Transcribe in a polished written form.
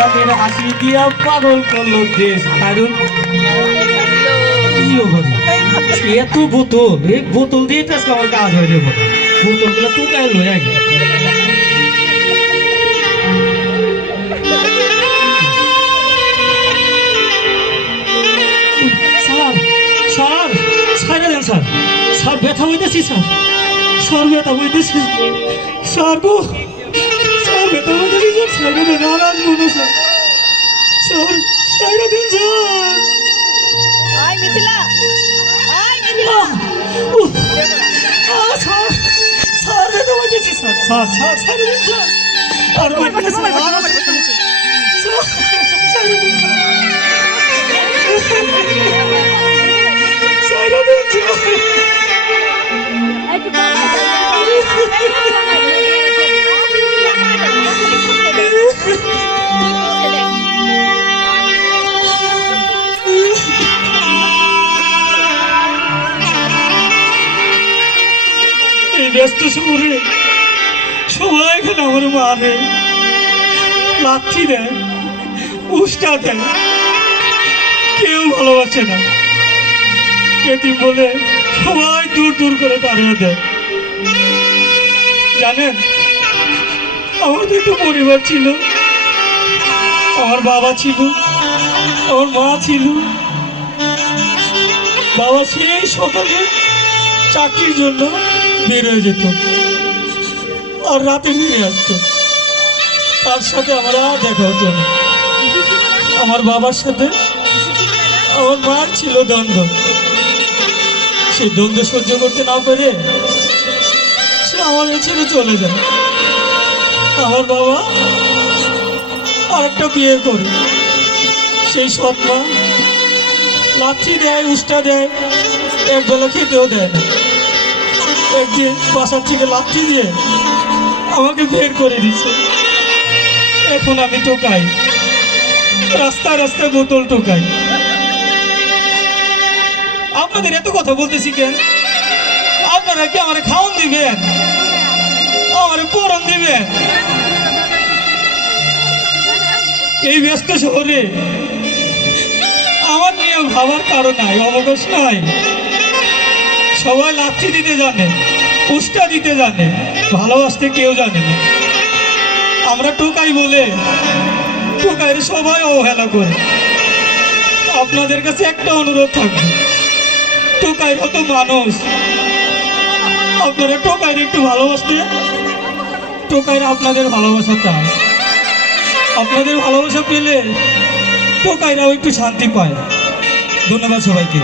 আপনাদের হাসি দিয়া পাগল করলো দেশ কারণ এত বোতল এই বোতল দিয়ে তো আজকে আমার কাজ হয়ে যাবো বোতলগুলো তো গায়ে লয়ে আগে স্যার স্যার ছাড়া দেন স্যার স্যার ব্যথা হইতেছি স্যার স্যার ব্যথা হইতেছি স্যার গো স্যার ব্যথা হইতেছি স্যার ছাড়া দেন আর আসবো না স্যার স্যার ছাড়া দেন sir Ay, Mithila! Ay, Mithila! Sir sir ব্যথা হইতেছি স্যার স্যার স্যার ছাড়া দেন স্যার আর স্যার ছাড়া দেন ছাড়া দেন এই ব্যস্ত শহরে সবাই এখানে আমার মারে লাথি দেয় উষ্টা দেয় কেউ ভালোবাসে না এটি বলে সবাই দূর দূর করে তাড়িয়ে দেয় জানেন আমার দুটো পরিবার ছিল আমার বাবা ছিল আমার মা ছিল বাবা সেই সকালে চাকরির জন্য বের হয়ে যেত আর রাতে ফিরে আসতো তার সাথে আমরা দেখা হতো না আমার বাবার সাথে আমার মার ছিল দ্বন্দ্ব সেই দ্বন্দ্ব সহ্য করতে না পেরে সে আমাদের ছেড়ে চলে যায় আমার বাবা আরেকটা বিয়ে করে সেই সৎ মা লাঠি দেয় উষ্টা দেয় একবেলা খেতেও দেয় না একদিন বাসার থেকে লাঠি দিয়ে আমাকে বের করে দিচ্ছে এখন আমি টোকাই রাস্তায় রাস্তায় বোতল টোকাই আপনাদের এত কথা বলতেছি কেন আপনারা কি আমার খাওয়ান দিবেন আমার পরন দিবেন এই ব্যস্ত শহরে আমার নিয়ে ভাবার কারণ নাই অবকাশ নাই সবাই লাঠি দিতে জানে উষ্টা দিতে জানে ভালোবাসতে কেউ জানে না আমরা টোকাই বলে টোকাইয়ের সবাই অবহেলা করে আপনাদের কাছে একটা অনুরোধ থাকবে টোকাইরা তো মানুষ আপনারা টোকাইয়ের একটু ভালোবাসতে টোকাইরা আপনাদের ভালোবাসা চায় আপনাদের ভালোবাসা পেলে টোকাইরাও একটু শান্তি পায় ধন্যবাদ সবাইকে